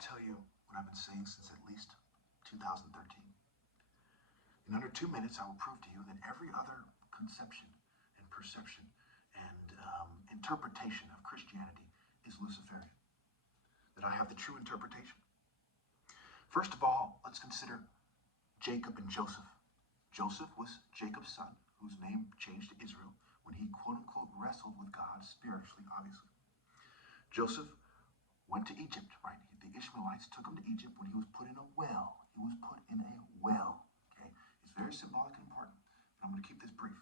tell you what I've been saying since at least 2013. In under 2 minutes, I will prove to you that every other conception and perception and interpretation of Christianity is Luciferian. That I have the true interpretation. First of all, let's consider Jacob and Joseph. Joseph was Jacob's son, whose name changed to Israel when he quote-unquote wrestled with God spiritually, obviously. Joseph went to Egypt, right? The Ishmaelites took him to Egypt when he was put in a well. He was put in a well, okay? It's very symbolic and important. And I'm going to keep this brief.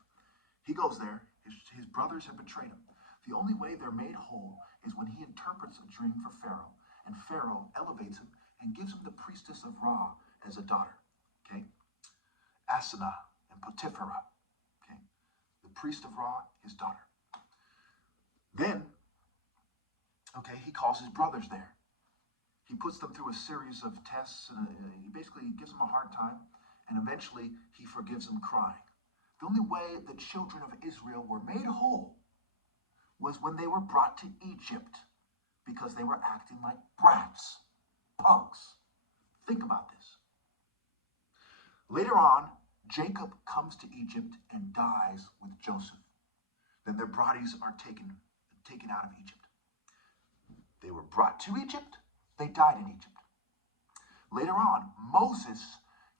He goes there. His brothers have betrayed him. The only way they're made whole is when he interprets a dream for Pharaoh, and Pharaoh elevates him and gives him the priestess of Ra as a daughter, okay? Asenath and Potipharah, okay? The priest of Ra, his daughter. Then, okay, he calls his brothers there. He puts them through a series of tests, and he basically gives them a hard time, and eventually he forgives them crying. The only way the children of Israel were made whole was when they were brought to Egypt, because they were acting like brats, punks. Think about this. Later on, Jacob comes to Egypt and dies with Joseph. Then their bodies are taken out of Egypt. They were brought to Egypt. They died in Egypt. Later on, Moses,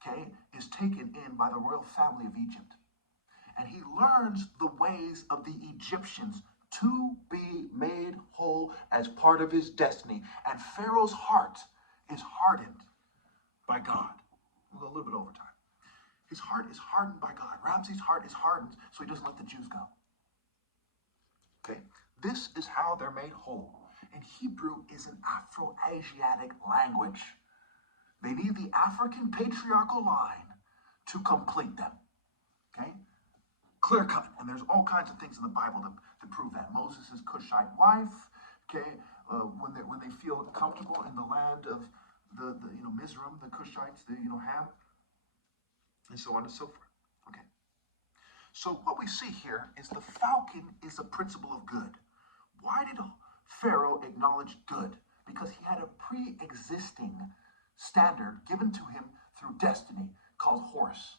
okay, is taken in by the royal family of Egypt. And he learns the ways of the Egyptians to be made whole as part of his destiny. And Pharaoh's heart is hardened by God. We'll go a little bit over time. His heart is hardened by God. Ramses' heart is hardened so he doesn't let the Jews go. Okay? This is how they're made whole. And Hebrew is an Afro-Asiatic language. They need the African patriarchal line to complete them. Okay? Clear cut. And there's all kinds of things in the Bible to prove that. Moses' Cushite wife, okay, when they feel comfortable in the land of the Mizraim, the Cushites, Ham, and so on and so forth. Okay. So what we see here is the falcon is a principle of good. Why did Pharaoh acknowledge good? Because he had a pre-existing standard given to him through destiny called Horus.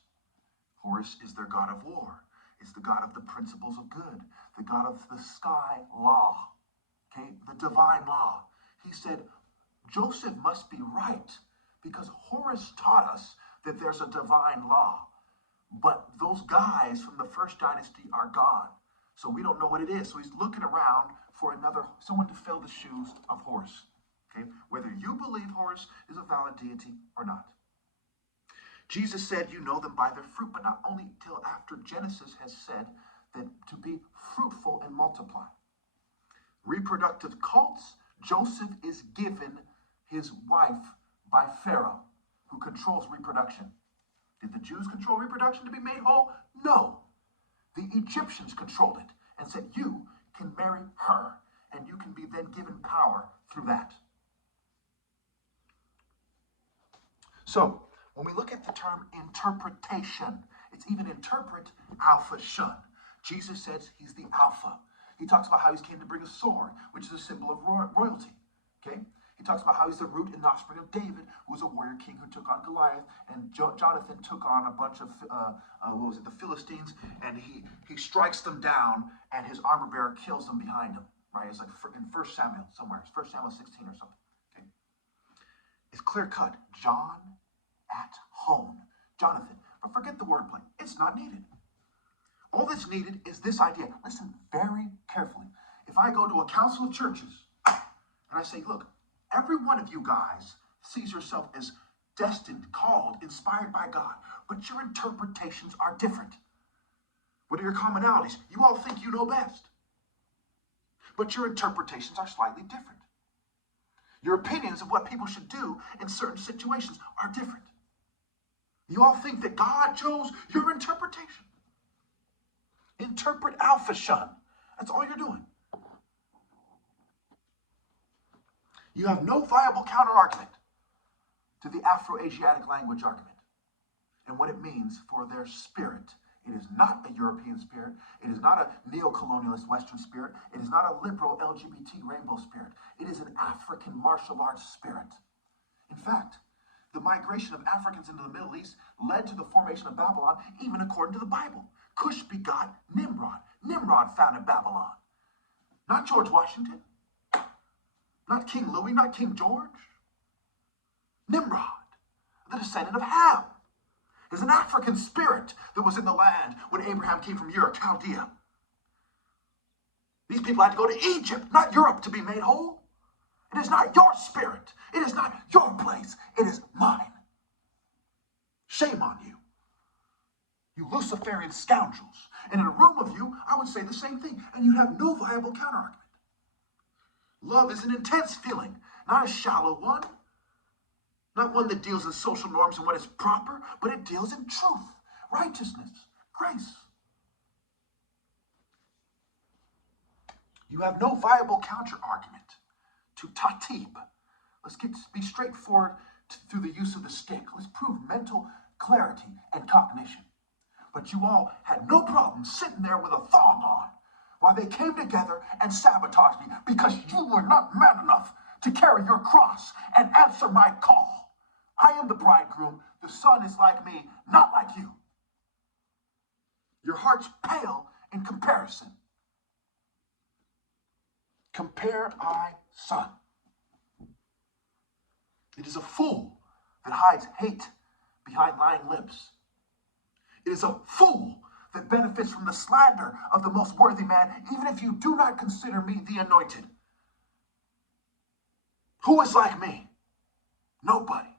Horus is their god of war. It's the god of the principles of good, the god of the sky law, okay, the divine law. He said, Joseph must be right because Horus taught us that there's a divine law. But those guys from the first dynasty are gone. So we don't know what it is. So he's looking around for someone to fill the shoes of Horus. Okay? Whether you believe Horus is a valid deity or not. Jesus said, you know them by their fruit, but not only till after Genesis has said that to be fruitful and multiply. Reproductive cults, Joseph is given his wife by Pharaoh, who controls reproduction. Did the Jews control reproduction to be made whole? No. The Egyptians controlled it and said, you can marry her, and you can be then given power through that. So, when we look at the term interpretation, it's even interpret Alpha Shun. Jesus says he's the Alpha. He talks about how he came to bring a sword, which is a symbol of royalty. Okay? He talks about how he's the root and offspring of David, who was a warrior king who took on Goliath, and Jonathan took on a bunch of, the Philistines, and he strikes them down, and his armor bearer kills them behind him, right? It's like in 1 Samuel somewhere. It's 1 Samuel 16 or something, okay? It's clear cut. John at home. Jonathan. But forget the wordplay. It's not needed. All that's needed is this idea. Listen very carefully. If I go to a council of churches, and I say, look, every one of you guys sees yourself as destined, called, inspired by God, but your interpretations are different. What are your commonalities? You all think you know best, but your interpretations are slightly different. Your opinions of what people should do in certain situations are different. You all think that God chose your interpretation. Interpret Alpha Shun. That's all you're doing. You have no viable counter-argument to the Afro-Asiatic language argument and what it means for their spirit. It is not a European spirit. It is not a neo-colonialist Western spirit. It is not a liberal LGBT rainbow spirit. It is an African martial arts spirit. In fact, the migration of Africans into the Middle East led to the formation of Babylon, even according to the Bible. Cush begot Nimrod. Nimrod founded Babylon. Not George Washington, not King Louis, not King George. Nimrod, the descendant of Ham, is an African spirit that was in the land when Abraham came from Ur, Chaldea. These people had to go to Egypt, not Europe, to be made whole. It is not your spirit. It is not your place. It is mine. Shame on you, you Luciferian scoundrels. And in a room of you, I would say the same thing, and you'd have no viable counterargument. Love is an intense feeling, not a shallow one. Not one that deals in social norms and what is proper, but it deals in truth, righteousness, grace. You have no viable counter-argument to Tatib. Let's be straightforward through the use of the stick. Let's prove mental clarity and cognition. But you all had no problem sitting there with a thong on while they came together and sabotaged me because you were not man enough to carry your cross and answer my call. I am the bridegroom. The son is like me, not like you. Your heart's pale in comparison. Compare I, son. It is a fool that hides hate behind lying lips. It is a fool that benefits from the slander of the most worthy man, even if you do not consider me the anointed. Who is like me? Nobody.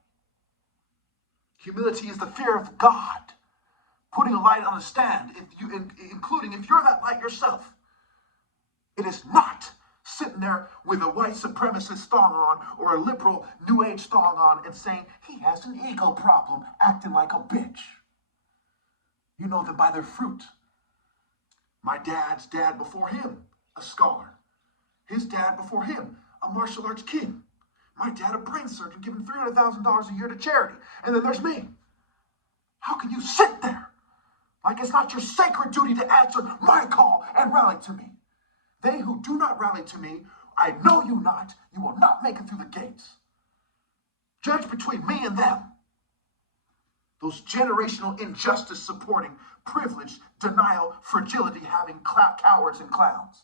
Humility is the fear of God, putting a light on a stand, including if you're that light yourself. It is not sitting there with a white supremacist thong on or a liberal New Age thong on and saying, he has an ego problem, acting like a bitch. You know them by their fruit. My dad's dad before him, a scholar. His dad before him, a martial arts king. My dad, a brain surgeon, giving $300,000 a year to charity. And then there's me. How can you sit there like it's not your sacred duty to answer my call and rally to me? They who do not rally to me, I know you not. You will not make it through the gates. Judge between me and them. Those generational injustice supporting, privilege, denial, fragility having cowards and clowns.